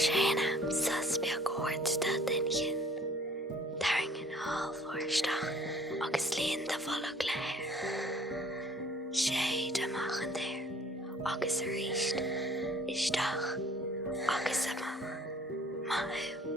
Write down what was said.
séna sus beag cuairta daine Taring an áilmhóristeach agus líon de bholach léir. Sé amach an déir agus a ríist isteach agus ama maithú.